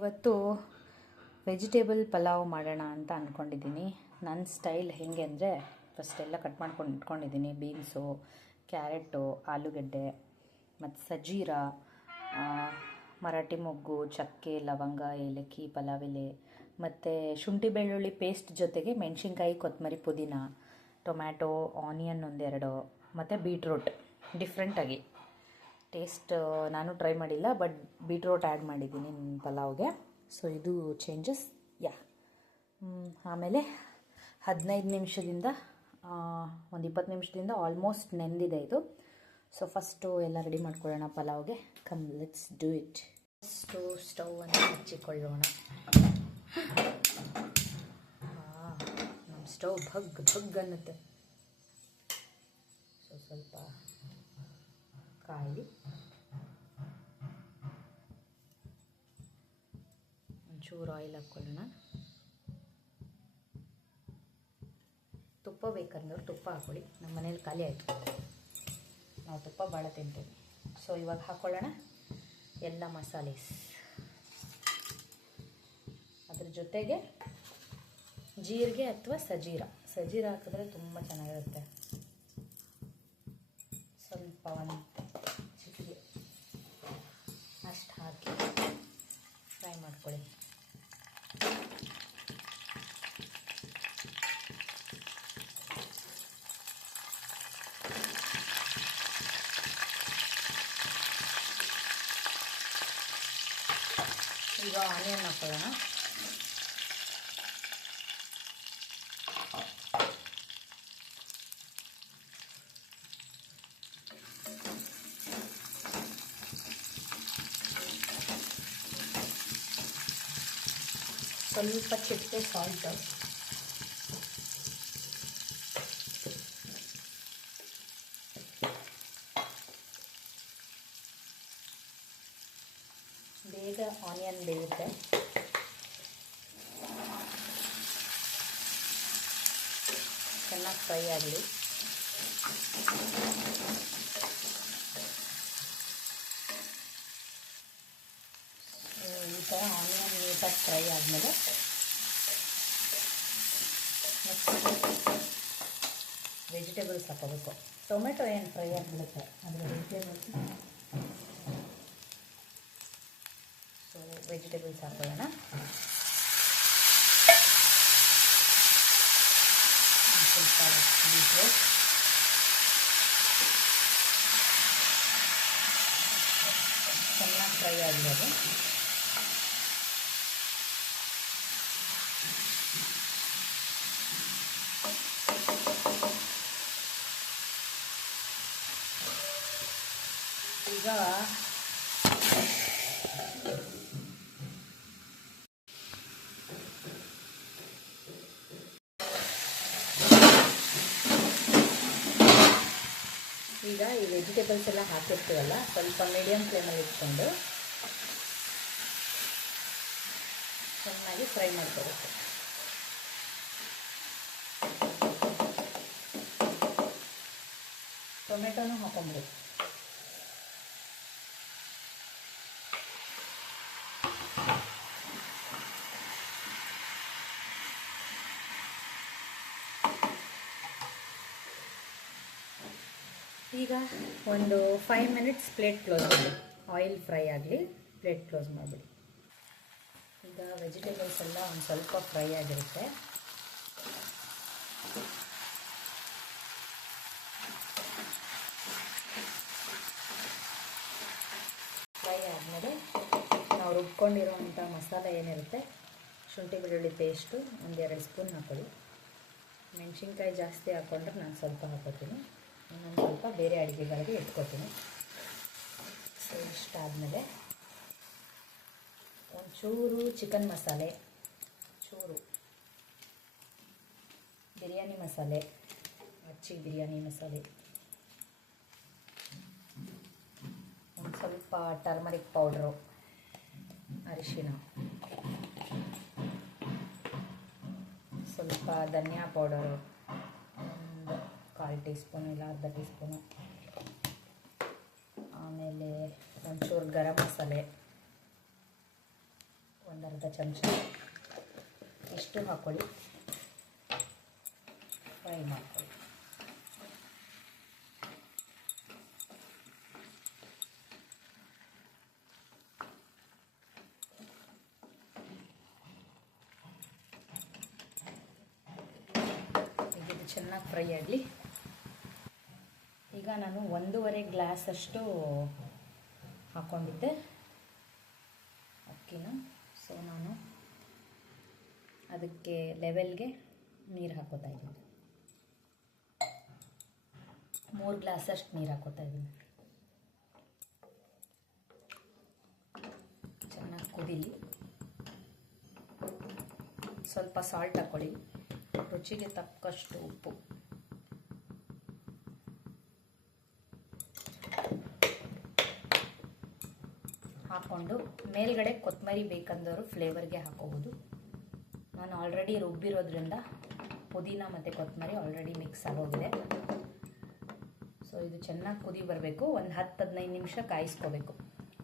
ಇವತ್ತು ವೆಜಿಟೇಬಲ್ ಪಲಾವ್ ಮಾಡೋಣ ಅಂತ ಅಂದ್ಕೊಂಡಿದ್ದೀನಿ. ನನ್ನ ಸ್ಟೈಲ್ ಹೇಗೆ ಅಂದರೆ, ಫಸ್ಟ್ ಎಲ್ಲ ಕಟ್ ಮಾಡ್ಕೊಂಡು ಇಟ್ಕೊಂಡಿದ್ದೀನಿ. ಬೀನ್ಸು, ಕ್ಯಾರೆಟು, ಆಲೂಗಡ್ಡೆ ಮತ್ತು ಸಜೀರ, ಮರಾಠಿ ಮೊಗ್ಗು, ಚಕ್ಕೆ, ಲವಂಗ, ಏಲಕ್ಕಿ, ಪಲಾವ್ ಎಲೆ ಮತ್ತು ಶುಂಠಿ ಬೆಳ್ಳುಳ್ಳಿ ಪೇಸ್ಟ್ ಜೊತೆಗೆ ಮೆಣಸಿನ್ಕಾಯಿ, ಕೊತ್ತಂಬರಿ, ಪುದೀನ, ಟೊಮ್ಯಾಟೊ, ಆನಿಯನ್ ಒಂದೆರಡು ಮತ್ತು ಬೀಟ್ರೂಟ್. ಡಿಫ್ರೆಂಟಾಗಿ ಟೇಸ್ಟ್ ನಾನು ಟ್ರೈ ಮಾಡಿಲ್ಲ, ಬಟ್ ಬೀಟ್ರೋಟ್ ಆ್ಯಡ್ ಮಾಡಿದ್ದೀನಿ ನನ್ನ ಪಲಾವ್ಗೆ. ಸೊ ಇದು ಚೇಂಜಸ್. ಆಮೇಲೆ 15 ನಿಮಿಷದಿಂದ ಒಂದು 20 ನಿಮಿಷದಿಂದ ಆಲ್ಮೋಸ್ಟ್ ನೆಂದಿದೆ ಇದು. ಸೊ ಫಸ್ಟು ಎಲ್ಲ ರೆಡಿ ಮಾಡ್ಕೊಳ್ಳೋಣ ಪಲಾವ್ಗೆ. Come let's do it. First ಸ್ಟವನ್ನು ಹಚ್ಚಿಕೊಳ್ಳೋಣ. ನಮ್ಮ ಸ್ಟವ್ ಭಗ್ ಅನ್ನುತ್ತೆ. ಸೊ ಸ್ವಲ್ಪ ಕಾಯಿ, ಒಂಚೂರು ಆಯಿಲ್ ಹಾಕ್ಕೊಳ್ಳೋಣ. ತುಪ್ಪ ಬೇಕಂದ್ರೆ ತುಪ್ಪ ಹಾಕ್ಕೊಳ್ಳಿ. ನಮ್ಮ ಮನೇಲಿ ಖಾಲಿ ಆಯಿತು, ನಾವು ತುಪ್ಪ ಭಾಳ ತಿಂತೀವಿ. ಸೊ ಇವಾಗ ಹಾಕ್ಕೊಳ್ಳೋಣ ಎಲ್ಲ ಮಸಾಲೆಸ್. ಅದ್ರ ಜೊತೆಗೆ ಜೀರಿಗೆ ಅಥವಾ ಸಜೀರ ಹಾಕಿದ್ರೆ ತುಂಬ ಚೆನ್ನಾಗಿರುತ್ತೆ. ಸ್ವಲ್ಪ ಒಂದು ಚಿಟಿಕೆ ಅಷ್ಟು ಹಾಕಿ ಫ್ರೈ ಮಾಡ್ಕೊಳ್ಳಿ. ಈಗ ಆನಿಯನ್ ಹಾಕೊಳ್ಳೋಣ. ಸ್ವಲ್ಪ ಚಿಟಿಕೆ ಸಾಲ್ಟ್, ಬೇಗ ಆನಿಯನ್ ಬೇಯುತ್ತೆ. ಚೆನ್ನಾಗಿ ಫ್ರೈ ಆಗಲಿ. ಈ ಥರ ಆನಿಯನ್ ನೀಟಾಗಿ ಫ್ರೈ ಆದಮೇಲೆ ನೆಕ್ಸ್ಟ್ ವೆಜಿಟೇಬಲ್ಸ್ ಹಾಕೋಬೇಕು. ಟೊಮೆಟೊ ಏನು ಫ್ರೈ ಆಗಿಬಿಡುತ್ತೆ, ಅದರ ವೆಜಿಟೇಬಲ್ಸ್. ಸೊ ವೆಜಿಟೇಬಲ್ಸ್ ಹಾಕೊಳ್ಳೋಣ. ಸ್ವಲ್ಪ ಬೀಟ್ರೋಟ್, ಚೆನ್ನಾಗಿ ಫ್ರೈ ಆಗಿರೋದು. ಈಗ ಈ ವೆಜಿಟೇಬಲ್ಸ್ ಎಲ್ಲ ಹಾಕಿರ್ತೀವಲ್ಲ, ಸ್ವಲ್ಪ ಮೀಡಿಯಮ್ ಫ್ಲೇಮಲ್ಲಿ ಇಟ್ಕೊಂಡು ಚೆನ್ನಾಗಿ ಫ್ರೈ ಮಾಡ್ಕೋಬೇಕು. ಟೊಮೆಟೊನೂ ಹಾಕೊಂಡ್ಬೇಕು. ಈಗ ಒಂದು 5 ಮಿನಿಟ್ಸ್ ಪ್ಲೇಟ್ ಕ್ಲೋಸ್ ಮಾಡಿ. ಆಯಿಲ್ ಫ್ರೈ ಆಗಲಿ, ಪ್ಲೇಟ್ ಕ್ಲೋಸ್ ಮಾಡಿಬಿಡಿ. ಈಗ ವೆಜಿಟೇಬಲ್ಸ್ ಎಲ್ಲ ಒಂದು ಸ್ವಲ್ಪ ಫ್ರೈ ಆಗಿರುತ್ತೆ. ಫ್ರೈ ಆದಮೇಲೆ ನಾವು ರುಬ್ಕೊಂಡಿರೋವಂಥ ಮಸಾಲೆ ಏನಿರುತ್ತೆ, ಶುಂಠಿ ಬೆಳ್ಳುಳ್ಳಿ ಪೇಸ್ಟು 1-2 ಸ್ಪೂನ್ ಹಾಕೊಳ್ಳಿ. ಮೆಣಸಿನ್ಕಾಯಿ ಜಾಸ್ತಿ ಹಾಕ್ಕೊಂಡ್ರೆ ನಾನು ಸ್ವಲ್ಪ ಹಾಕೋತೀನಿ, ಇನ್ನೊಂದು ಸ್ವಲ್ಪ ಬೇರೆ ಅಡುಗೆಗಳಿಗೆ ಇಟ್ಕೊತೀನಿ. ಸೊ ಇಷ್ಟಾದಮೇಲೆ ಒಂಚೂರು ಚಿಕನ್ ಮಸಾಲೆ, ಚೂರು ಬಿರಿಯಾನಿ ಮಸಾಲೆ, ಅಚ್ಚಿ ಬಿರಿಯಾನಿ ಮಸಾಲೆ, ಒಂದು ಸ್ವಲ್ಪ ಟರ್ಮರಿಕ್ ಪೌಡ್ರು, ಅರಿಶಿಣ, ಸ್ವಲ್ಪ ಧನಿಯಾ ಪೌಡರು, ಒಂದು 1/4 ಟೀ ಸ್ಪೂನು ಇಲ್ಲ ಅರ್ಧ ಟೀ ಸ್ಪೂನು, ಆಮೇಲೆ ಒಂಚೂರು ಗರಂ ಮಸಾಲೆ, ಅರ್ಧ ಚಮಚ ಎಷ್ಟು ಹಾಕ್ಕೊಳ್ಳಿ, ಫ್ರೈ ಮಾಡ್ಕೊಳ್ಳಿ. ಈಗ ಇದು ಚೆನ್ನಾಗಿ ಫ್ರೈ ಆಗಲಿ. ಈಗ ನಾನು 1.5 ಗ್ಲಾಸ್ ಅಷ್ಟು ಹಾಕ್ಕೊಂಡಿದ್ದೆ ಅಕ್ಕಿನ. ಸೊ ನಾನು ಅದಕ್ಕೆ ಲೆವೆಲ್ಗೆ ನೀರು ಹಾಕೋತಾ ಇದ್ದೀನಿ. 3 ಗ್ಲಾಸ್ ಅಷ್ಟು ನೀರು ಹಾಕೋತಾ ಇದ್ದೀನಿ. ಚೆನ್ನಾಗಿ ಕುದೀಲಿ. ಸ್ವಲ್ಪ ಸಾಲ್ಟ್ ಹಾಕ್ಕೊಳ್ಳಿ, ರುಚಿಗೆ ತಕ್ಕಷ್ಟು ಉಪ್ಪು. ಹಾಕ್ಕೊಂಡು ಮೇಲ್ಗಡೆ ಕೊತ್ತಂಬರಿ ಬೇಕಂದವರು ಫ್ಲೇವರ್ಗೆ ಹಾಕೋಬೋದು. ನಾನು ಆಲ್ರೆಡಿ ರುಬ್ಬಿರೋದ್ರಿಂದ ಪುದೀನ ಮತ್ತು ಕೊತ್ತಂಬರಿ ಆಲ್ರೆಡಿ ಮಿಕ್ಸ್ ಆಗೋಗಿದೆ. ಸೊ ಇದು ಚೆನ್ನಾಗಿ ಕುದಿ ಬರಬೇಕು. ಒಂದು 10-15 ನಿಮಿಷ ಕಾಯಿಸ್ಕೋಬೇಕು.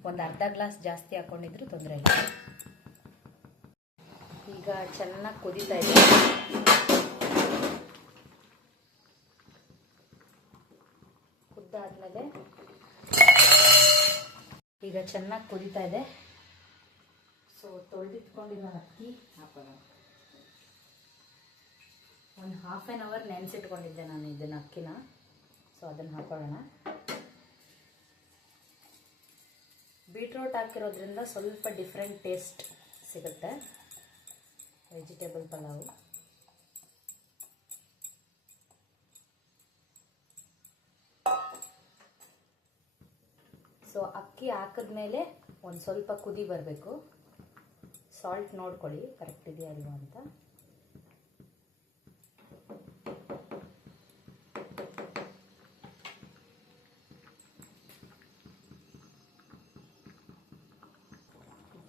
ಒಂದು ಅರ್ಧ ಗ್ಲಾಸ್ ಜಾಸ್ತಿ ಹಾಕ್ಕೊಂಡಿದ್ರು ತೊಂದರೆ ಇಲ್ಲ. ಈಗ ಚೆನ್ನಾಗಿ ಕುದೀತಾ ಇದೆ. ಕುದ್ದಾದ್ಮೇಲೆ ಈಗ ಚೆನ್ನಾಗಿ ಕುದೀತಾ ಇದೆ. ಸೊ ತೊಳೆದಿಟ್ಕೊಂಡಿರೋ ಅಕ್ಕಿ ಹಾಕೋಣ. ಒಂದು ಹಾಫ್ ಆನ್ ಅವರ್ ನೆನೆಸಿಟ್ಕೊಂಡಿದ್ದೆ ನಾನು ಇದನ್ನು ಅಕ್ಕಿನ. ಸೊ ಅದನ್ನು ಹಾಕೊಳ್ಳೋಣ. ಬೀಟ್ರೋಟ್ ಹಾಕಿರೋದ್ರಿಂದ ಸ್ವಲ್ಪ ಡಿಫ್ರೆಂಟ್ ಟೇಸ್ಟ್ ಸಿಗುತ್ತೆ ವೆಜಿಟೇಬಲ್ ಪಲಾವು. ಸೊ ಅಕ್ಕಿ ಹಾಕಿದ್ಮೇಲೆ ಒಂದು ಸ್ವಲ್ಪ ಕುದಿ ಬರಬೇಕು. ಸಾಲ್ಟ್ ನೋಡ್ಕೊಳ್ಳಿ ಕರೆಕ್ಟ್ ಇದೆಯಾ ಅಲ್ವಾ ಅಂತ.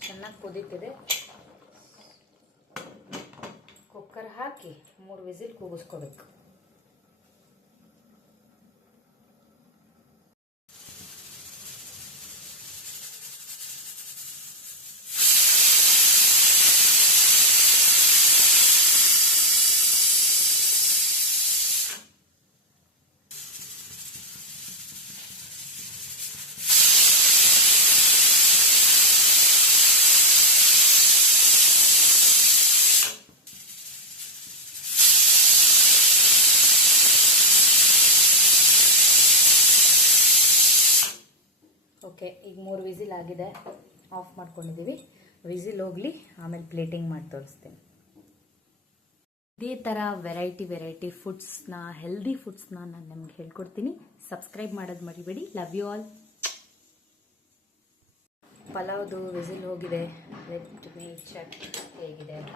ಚೆನ್ನಾಗಿ ಕುದೀತಿದೆ. ಕುಕ್ಕರ್ ಹಾಕಿ 3 ವಿಸಿಲ್ ಕೂಗಿಸ್ಕೋಬೇಕು. ಓಕೆ, ಈಗ 3 ವಿಸಿಲ್ ಆಗಿದೆ. ಆಫ್ ಮಾಡ್ಕೊಂಡಿದ್ದೀವಿ. ವಿಸಿಲ್ ಹೋಗಲಿ, ಆಮೇಲೆ ಪ್ಲೇಟಿಂಗ್ ಮಾಡಿ ತೋರಿಸ್ತೀನಿ. ಇದೇ ಥರ ವೆರೈಟಿ ಫುಡ್ಸ್ನ, ಹೆಲ್ದಿ ಫುಡ್ಸ್ನ ನಾನು ನಿಮ್ಗೆ ಹೇಳ್ಕೊಡ್ತೀನಿ. ಸಬ್ಸ್ಕ್ರೈಬ್ ಮಾಡೋದು ಮರಿಬೇಡಿ. Love you all. ಪಲಾವ್ದು ವಿಸಿಲ್ ಹೋಗಿದೆ. ಲೆಟ್ ಮೀ ಚೆಕ್ ಹೇಗಿದೆ ಅಂತ.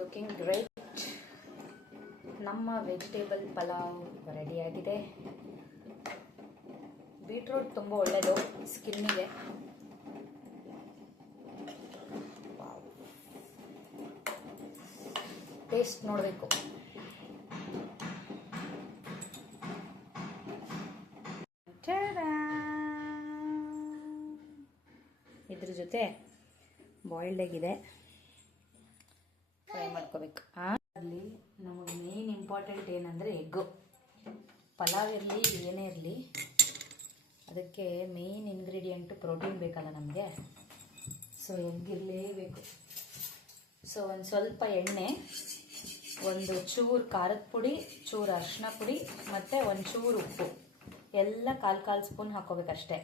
Looking great. ನಮ್ಮ ವೆಜಿಟೇಬಲ್ ಪಲಾವ್ ರೆಡಿಯಾಗಿದೆ. ಬೀಟ್ರೂಟ್ ತುಂಬ ಒಳ್ಳೆಯದು ಸ್ಕಿನ್ನಿಗೆ. ಟೇಸ್ಟ್ ನೋಡಬೇಕು. ಇದ್ರ ಜೊತೆ ಬಾಯ್ಲ್ಡ್ ಎಗ್ ಇದೆ, ಫ್ರೈ ಮಾಡ್ಕೋಬೇಕು. ಅಲ್ಲಿ ನಮಗೆ ಮೇನ್ ಇಂಪಾರ್ಟೆಂಟ್ ಏನಂದರೆ ಎಗ್ಗು. ಪಲಾವ್ ಇರಲಿ ಏನೇ ಇರಲಿ, ಅದಕ್ಕೆ ಮೇನ್ ಇಂಗ್ರೀಡಿಯೆಂಟು ಪ್ರೋಟೀನ್ ಬೇಕಲ್ಲ ನಮಗೆ. ಸೊ ಎಗ್ ಇರಲೇಬೇಕು. ಸೊ ಒಂದು ಸ್ವಲ್ಪ ಎಣ್ಣೆ, ಒಂದು ಚೂರು ಖಾರದ ಪುಡಿ, ಚೂರು ಅರಿಶಿನ ಪುಡಿ ಮತ್ತು ಒಂದು ಚೂರು ಉಪ್ಪು ಎಲ್ಲ ಕಾಲು ಸ್ಪೂನ್ ಹಾಕೋಬೇಕಷ್ಟೆ.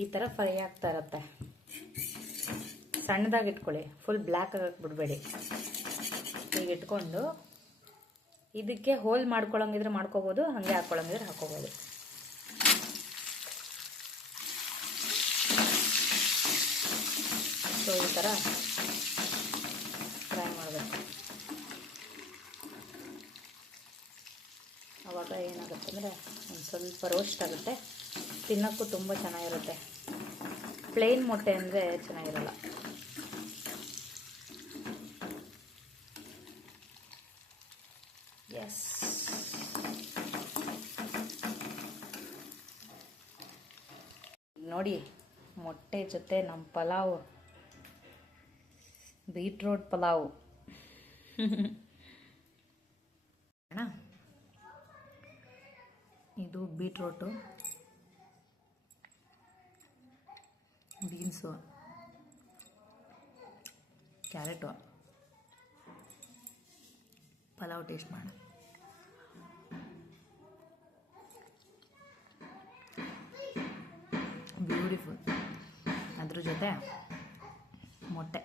ಈ ಥರ ಫ್ರೈ ಆಗ್ತಾ ಇರುತ್ತೆ. ಸಣ್ಣದಾಗಿ ಇಟ್ಕೊಳ್ಳಿ, ಫುಲ್ ಬ್ಲ್ಯಾಕ್ ಆಗಕ್ಕೆ ಬಿಡಬೇಡಿ. ಈಗ ಇಟ್ಕೊಂಡು ಇದಕ್ಕೆ ಹೋಲ್ ಮಾಡ್ಕೊಳ್ಳೋಂಗಿದ್ರೆ ಮಾಡ್ಕೋಬೋದು, ಹಾಗೆ ಹಾಕ್ಕೊಳ್ಳೋಂಗಿದ್ರೆ ಹಾಕ್ಕೋಬೋದು. ಸೊ ಈ ಥರ ಫ್ರೈ ಮಾಡಬೇಕು. ಆವಾಗ ಏನಾಗುತ್ತೆ ಅಂದರೆ ಒಂದು ಸ್ವಲ್ಪ ರೋಸ್ಟ್ ಆಗುತ್ತೆ, ತಿನ್ನೋಕ್ಕೂ ತುಂಬ ಚೆನ್ನಾಗಿರುತ್ತೆ. ಪ್ಲೇನ್ ಮೊಟ್ಟೆ ಅಂದರೆ ಚೆನ್ನಾಗಿರಲ್ಲ. ಎಸ್, ನೋಡಿ ಮೊಟ್ಟೆ ಜೊತೆ ನಮ್ಮ ಪಲಾವ್, ಬೀಟ್ರೋಟ್ ಪಲಾವ್. ಅಣ್ಣ ಇದು beetroot, beans, carrot. Pulao taste ಮಾಡೋಣ. ಬ್ಯೂಟಿಫುಲ್. ಅದ್ರ ಜೊತೆ ಮೊಟ್ಟೆ.